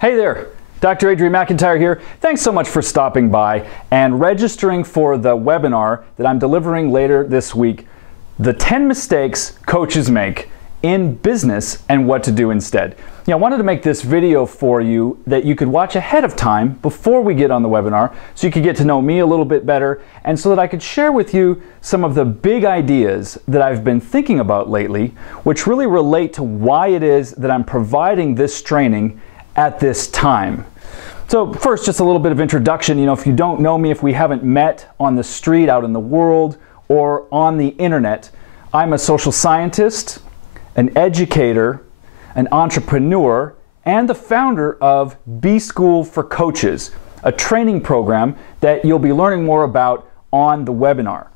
Hey there, Dr. Adrian McIntyre here. Thanks so much for stopping by and registering for the webinar that I'm delivering later this week, The 10 Mistakes Coaches Make in Business and What to Do Instead. I wanted to make this video for you that you could watch ahead of time before we get on the webinar so you could get to know me a little bit better and so that I could share with you some of the big ideas that I've been thinking about lately, which really relate to why it is that I'm providing this training at this time. So first, just a little bit of introduction. If you don't know me, if we haven't met on the street, out in the world, or on the internet, I'm a social scientist, an educator, an entrepreneur, and the founder of B-School for Coaches, a training program that you'll be learning more about on the webinar.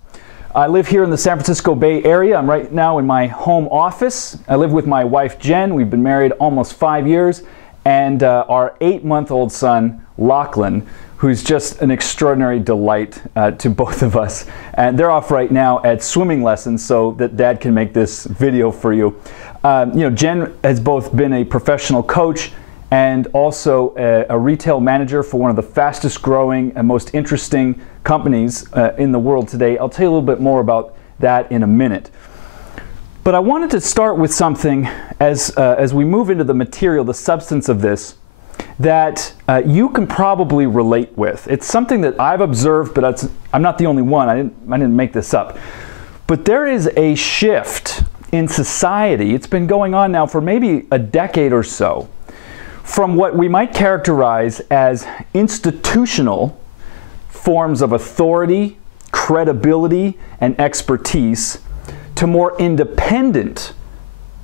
I live here in the San Francisco Bay Area. I'm right now in my home office. I live with my wife, Jen. We've been married almost 5 years, and our 8-month-old son, Lachlan, who's just an extraordinary delight to both of us. And they're off right now at swimming lessons so that Dad can make this video for you. Jen has both been a professional coach and also a retail manager for one of the fastest growing and most interesting companies in the world today. I'll tell you a little bit more about that in a minute. But I wanted to start with something as we move into the material, the substance of this, that you can probably relate with. It's something that I've observed, but I'm not the only one. I didn't make this up. But there is a shift in society. It's been going on now for maybe a decade or so, from what we might characterize as institutional forms of authority, credibility, and expertise to more independent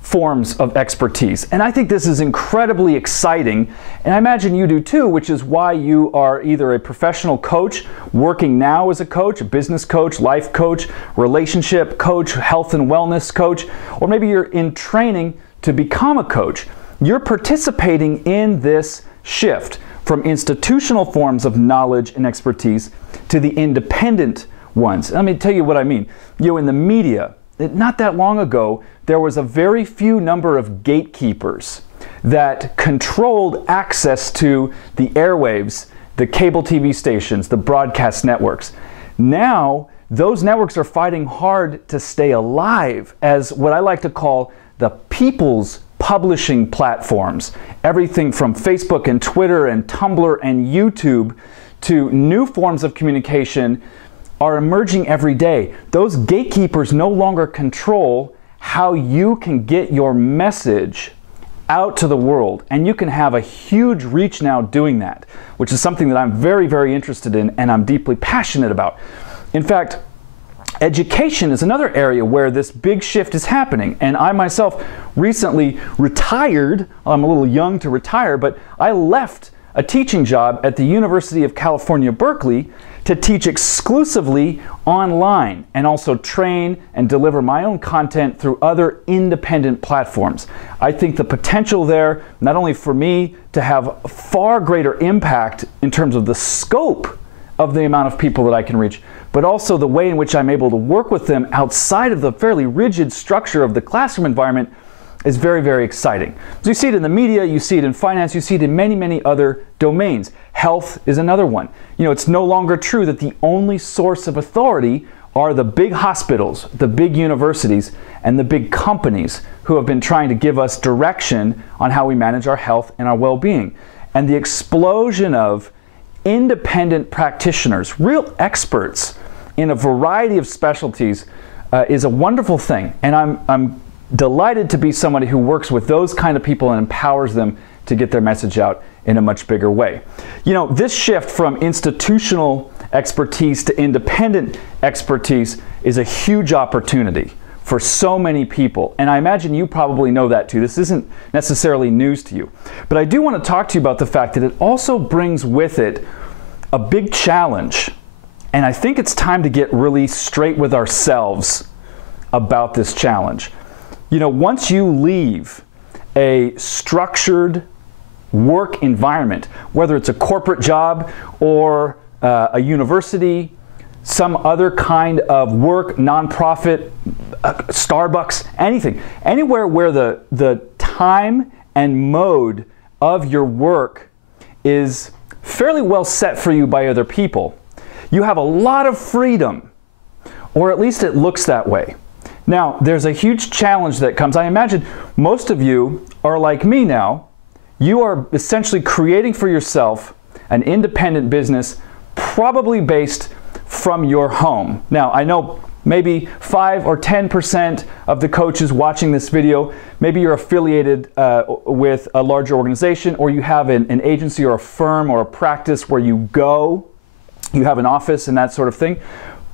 forms of expertise. And I think this is incredibly exciting, and I imagine you do too, which is why you are either a professional coach, working now as a coach, a business coach, life coach, relationship coach, health and wellness coach, or maybe you're in training to become a coach. You're participating in this shift from institutional forms of knowledge and expertise to the independent ones. Let me tell you what I mean. In the media, not that long ago, there was a very few number of gatekeepers that controlled access to the airwaves, the cable TV stations, the broadcast networks. Now, those networks are fighting hard to stay alive as what I like to call the people's publishing platforms. Everything from Facebook and Twitter and Tumblr and YouTube to new forms of communication are emerging every day. Those gatekeepers no longer control how you can get your message out to the world, and you can have a huge reach now doing that, which is something that I'm very, very interested in and I'm deeply passionate about. In fact, education is another area where this big shift is happening, and I myself recently retired. I'm a little young to retire, but I left a teaching job at the University of California, Berkeley, to teach exclusively online and also train and deliver my own content through other independent platforms. I think the potential there, not only for me to have far greater impact in terms of the scope of the amount of people that I can reach, but also the way in which I'm able to work with them outside of the fairly rigid structure of the classroom environment is very, very exciting. So you see it in the media, you see it in finance, you see it in many, many other domains. Health is another one. It's no longer true that the only source of authority are the big hospitals, the big universities, and the big companies who have been trying to give us direction on how we manage our health and our well-being. And the explosion of independent practitioners, real experts in a variety of specialties, is a wonderful thing. And I'm delighted to be somebody who works with those kind of people and empowers them to get their message out in a much bigger way. This shift from institutional expertise to independent expertise is a huge opportunity for so many people. And I imagine you probably know that too. This isn't necessarily news to you. But I do want to talk to you about the fact that it also brings with it a big challenge. And I think it's time to get really straight with ourselves about this challenge. Once you leave a structured work environment, whether it's a corporate job or a university, some other kind of work, nonprofit, Starbucks, anything, anywhere where the time and mode of your work is fairly well set for you by other people. You have a lot of freedom, or at least it looks that way. Now, there's a huge challenge that comes. I imagine most of you are like me now. You are essentially creating for yourself an independent business, probably based from your home. Now, I know maybe 5 or 10% of the coaches watching this video, maybe you're affiliated with a larger organization, or you have an agency or a firm or a practice where you go, you have an office and that sort of thing.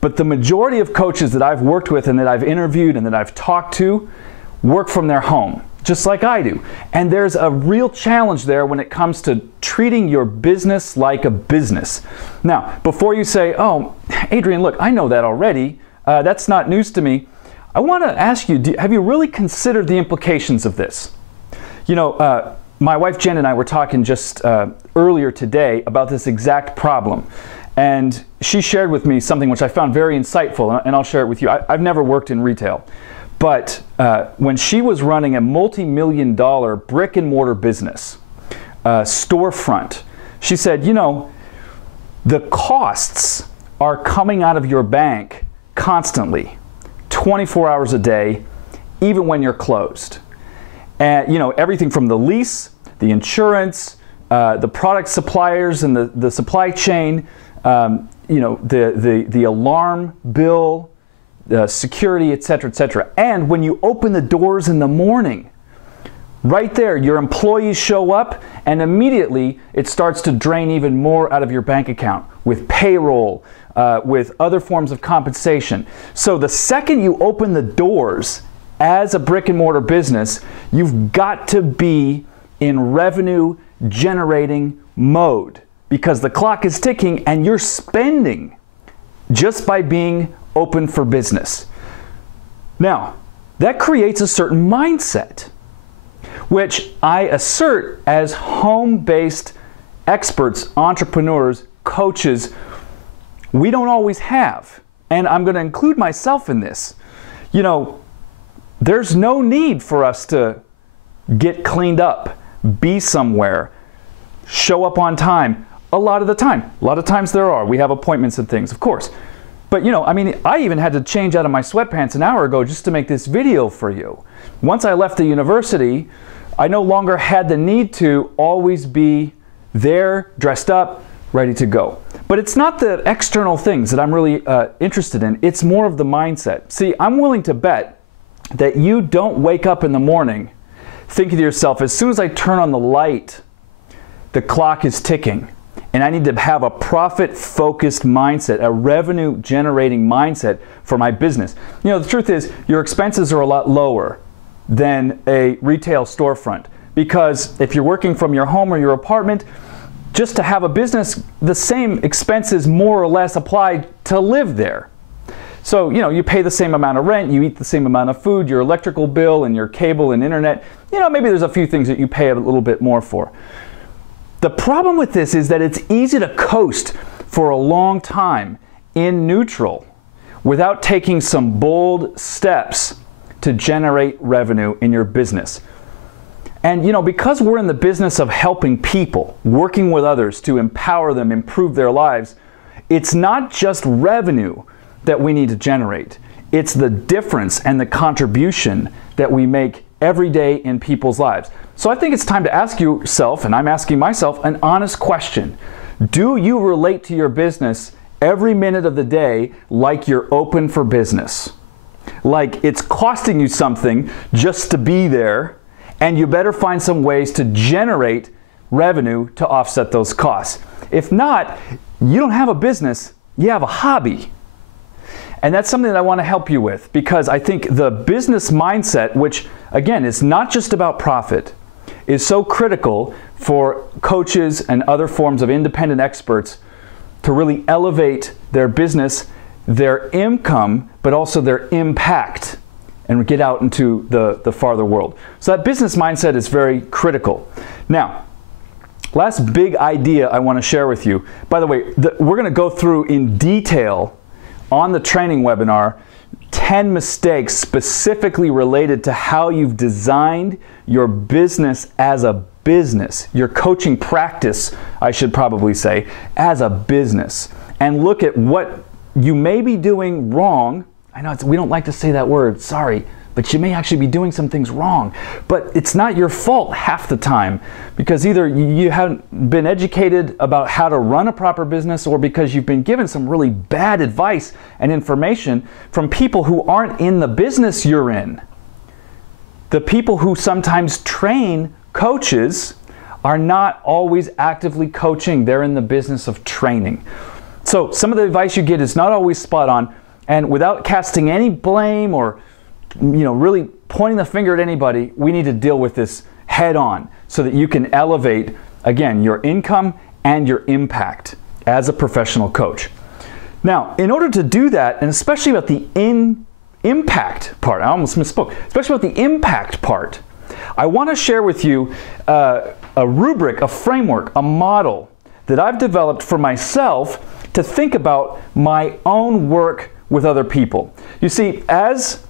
But the majority of coaches that I've worked with and that I've interviewed and that I've talked to work from their home, just like I do. And there's a real challenge there when it comes to treating your business like a business. Now, before you say, oh, Adrian, look, I know that already. That's not news to me. I want to ask you, have you really considered the implications of this? You know, my wife Jen and I were talking just earlier today about this exact problem. And she shared with me something which I found very insightful, and I'll share it with you. I've never worked in retail, but when she was running a multi-million-dollar brick-and-mortar business, storefront, she said, you know, the costs are coming out of your bank constantly, 24 hours a day, even when you're closed. And, you know, everything from the lease, the insurance, the product suppliers and the supply chain, you know, the alarm bill, the security, etc., etc. And when you open the doors in the morning, right there, your employees show up, and immediately it starts to drain even more out of your bank account with payroll, with other forms of compensation. So the second you open the doors as a brick and mortar business, you've got to be in revenue generating mode, because the clock is ticking and you're spending just by being open for business. Now, that creates a certain mindset, which I assert as home-based experts, entrepreneurs, coaches, we don't always have. And I'm going to include myself in this. You know, there's no need for us to get cleaned up, be somewhere, show up on time. A lot of the time. A lot of times there are. We have appointments and things, of course. But, you know, I mean, I even had to change out of my sweatpants an hour ago just to make this video for you. Once I left the university, I no longer had the need to always be there, dressed up, ready to go. But it's not the external things that I'm really interested in. It's more of the mindset. See, I'm willing to bet that you don't wake up in the morning thinking to yourself, as soon as I turn on the light, the clock is ticking. And I need to have a profit-focused mindset, a revenue-generating mindset for my business. You know, the truth is, your expenses are a lot lower than a retail storefront. Because if you're working from your home or your apartment, just to have a business, the same expenses more or less apply to live there. So, you know, you pay the same amount of rent, you eat the same amount of food, your electrical bill and your cable and internet. You know, maybe there's a few things that you pay a little bit more for. The problem with this is that it's easy to coast for a long time in neutral without taking some bold steps to generate revenue in your business. And you know, because we're in the business of helping people, working with others to empower them, improve their lives, it's not just revenue that we need to generate. It's the difference and the contribution that we make every day in people's lives. So I think it's time to ask yourself, and I'm asking myself, an honest question. Do you relate to your business every minute of the day like you're open for business? Like it's costing you something just to be there, and you better find some ways to generate revenue to offset those costs. If not, you don't have a business, you have a hobby. And that's something that I want to help you with, because I think the business mindset, which again is not just about profit, is so critical for coaches and other forms of independent experts to really elevate their business, their income, but also their impact, and get out into the farther world. So that business mindset is very critical. Now, last big idea I want to share with you. By the way, we're going to go through in detail on the training webinar 10 mistakes specifically related to how you've designed your business as a business, your coaching practice, I should probably say, as a business, and look at what you may be doing wrong. I know we don't like to say that word, sorry, but you may actually be doing some things wrong. But it's not your fault half the time, because either you haven't been educated about how to run a proper business, or because you've been given some really bad advice and information from people who aren't in the business you're in. The people who sometimes train coaches are not always actively coaching. They're in the business of training. So some of the advice you get is not always spot on, and without casting any blame or really pointing the finger at anybody, we need to deal with this head on so that you can elevate, again, your income and your impact as a professional coach. Now, in order to do that, and especially about the impact part, I almost misspoke, especially about the impact part, I want to share with you a rubric, a framework, a model that I've developed for myself to think about my own work with other people. You see, as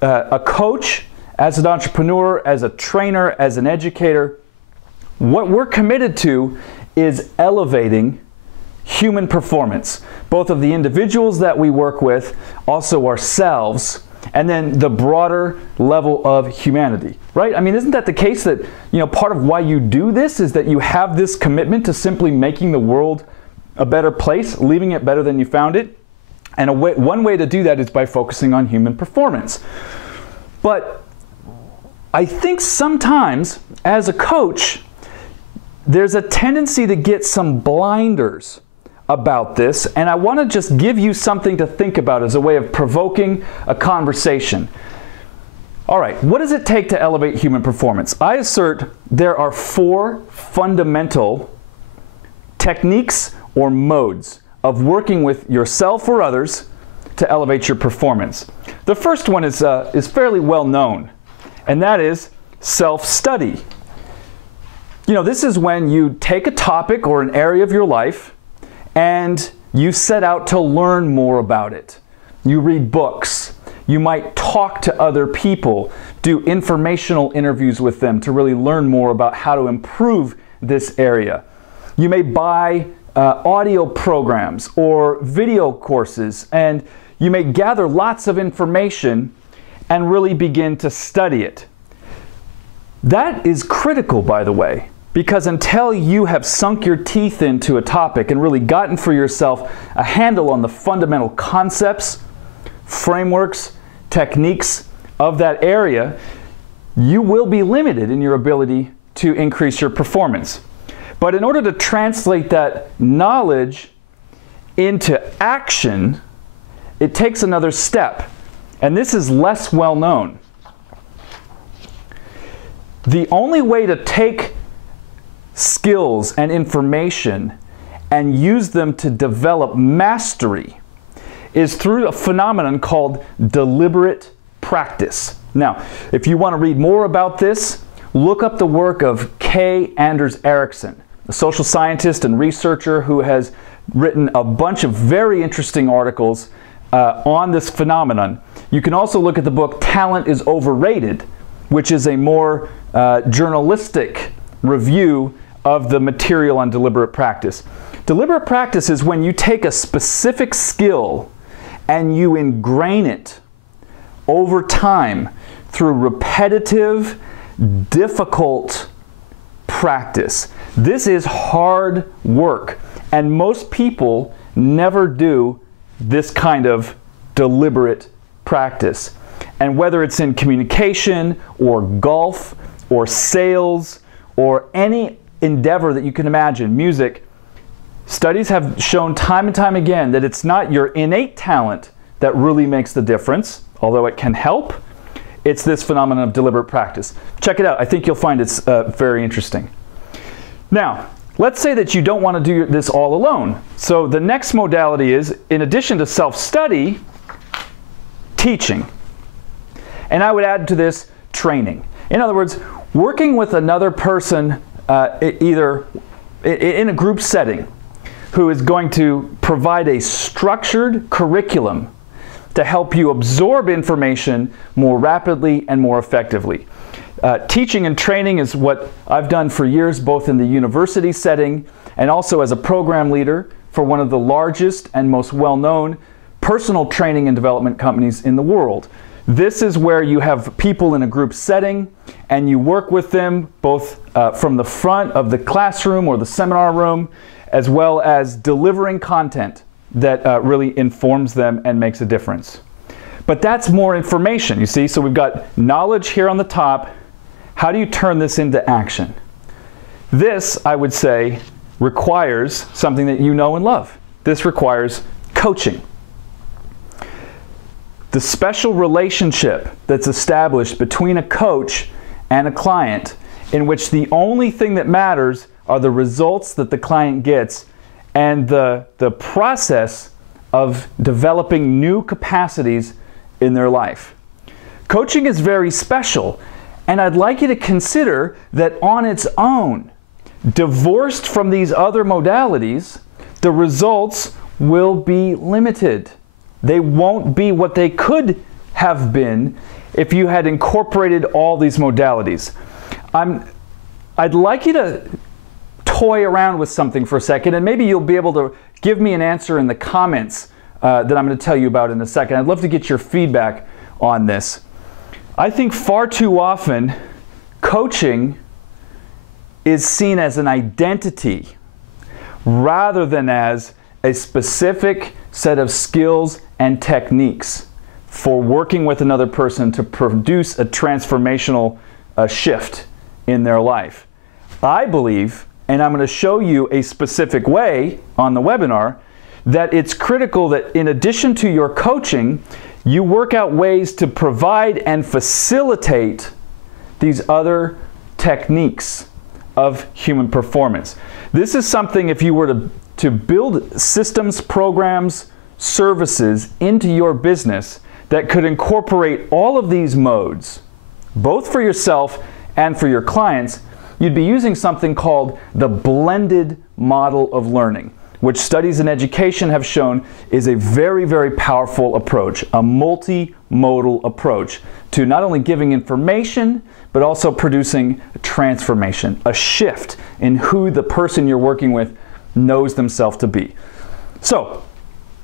a coach, as an entrepreneur, as a trainer, as an educator, what we're committed to is elevating human performance, both of the individuals that we work with, also ourselves, and then the broader level of humanity, right? I mean, isn't that the case that, part of why you do this is that you have this commitment to simply making the world a better place, leaving it better than you found it? And one way to do that is by focusing on human performance. But I think sometimes, as a coach, there's a tendency to get some blinders about this, and I want to just give you something to think about as a way of provoking a conversation. All right, what does it take to elevate human performance? I assert there are 4 fundamental techniques or modes of working with yourself or others to elevate your performance. The first one is fairly well known, and that is self-study. This is when you take a topic or an area of your life and you set out to learn more about it. You read books. You might talk to other people, do informational interviews with them to really learn more about how to improve this area. You may buy audio programs or video courses, and you may gather lots of information and really begin to study it. That is critical, by the way, because until you have sunk your teeth into a topic and really gotten for yourself a handle on the fundamental concepts, frameworks, techniques of that area, you will be limited in your ability to increase your performance. But in order to translate that knowledge into action, it takes another step. And this is less well known. The only way to take skills and information and use them to develop mastery is through a phenomenon called deliberate practice. Now, if you want to read more about this, look up the work of Kay Anders Ericsson, a social scientist and researcher who has written a bunch of very interesting articles on this phenomenon. You can also look at the book Talent is Overrated, which is a more journalistic review of the material on deliberate practice. Deliberate practice is when you take a specific skill and you ingrain it over time through repetitive, difficult practice. This is hard work, and most people never do this kind of deliberate practice. And whether it's in communication or golf or sales or any endeavor that you can imagine, music, studies have shown time and time again that it's not your innate talent that really makes the difference, although it can help. It's this phenomenon of deliberate practice. Check it out. I think you'll find it's very interesting. Now, let's say that you don't want to do this all alone. So the next modality is, in addition to self-study, teaching. And I would add to this training. In other words, working with another person either in a group setting who is going to provide a structured curriculum to help you absorb information more rapidly and more effectively. Teaching and training is what I've done for years, both in the university setting and also as a program leader for one of the largest and most well-known personal training and development companies in the world. This is where you have people in a group setting and you work with them both from the front of the classroom or the seminar room, as well as delivering content that really informs them and makes a difference. But that's more information, you see. So we've got knowledge here on the top. How do you turn this into action? This, I would say, requires something that you know and love. This requires coaching. The special relationship that's established between a coach and a client, in which the only thing that matters are the results that the client gets and the process of developing new capacities in their life. Coaching is very special, and I'd like you to consider that on its own, divorced from these other modalities, the results will be limited. They won't be what they could have been if you had incorporated all these modalities. I'd like you to toy around with something for a second, and maybe you'll be able to give me an answer in the comments that I'm going to tell you about in a second. I'd love to get your feedback on this. I think far too often coaching is seen as an identity rather than as a specific set of skills and techniques for working with another person to produce a transformational shift in their life. I believe, and I'm going to show you a specific way on the webinar, that it's critical that in addition to your coaching, you work out ways to provide and facilitate these other techniques of human performance. This is something, if you were to build systems, programs, services into your business that could incorporate all of these modes, both for yourself and for your clients, you'd be using something called the blended model of learning, which studies in education have shown is a very, very powerful approach, a multimodal approach to not only giving information, but also producing a transformation, a shift in who the person you're working with knows themselves to be. So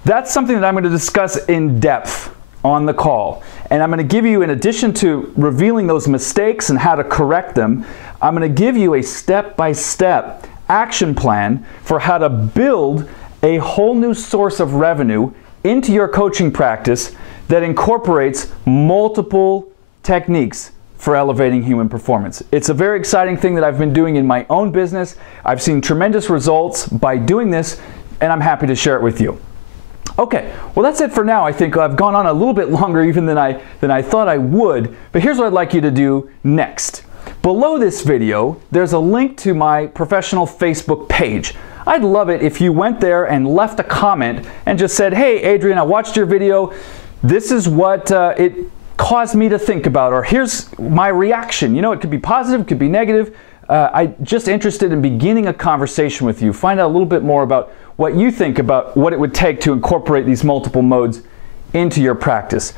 that's something that I'm going to discuss in depth on the call. And I'm going to give you, in addition to revealing those mistakes and how to correct them, I'm going to give you a step-by-step action plan for how to build a whole new source of revenue into your coaching practice that incorporates multiple techniques for elevating human performance. It's a very exciting thing that I've been doing in my own business. I've seen tremendous results by doing this, and I'm happy to share it with you. Okay, well that's it for now. I think I've gone on a little bit longer even than I thought I would, but here's what I'd like you to do next. Below this video, there's a link to my professional Facebook page. I'd love it if you went there and left a comment and just said, hey Adrian, I watched your video. This is what it caused me to think about, or here's my reaction. You know, it could be positive, it could be negative. I'm just interested in beginning a conversation with you. Find out a little bit more about what you think about what it would take to incorporate these multiple modes into your practice.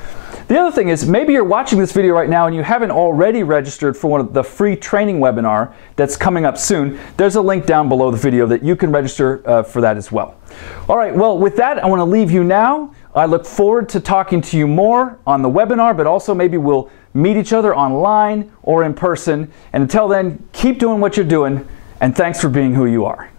The other thing is, maybe you're watching this video right now and you haven't already registered for one of the free training webinar that's coming up soon. There's a link down below the video that you can register for that as well. All right, well with that, I want to leave you now. I look forward to talking to you more on the webinar, but also maybe we'll meet each other online or in person. And until then, keep doing what you're doing, and thanks for being who you are.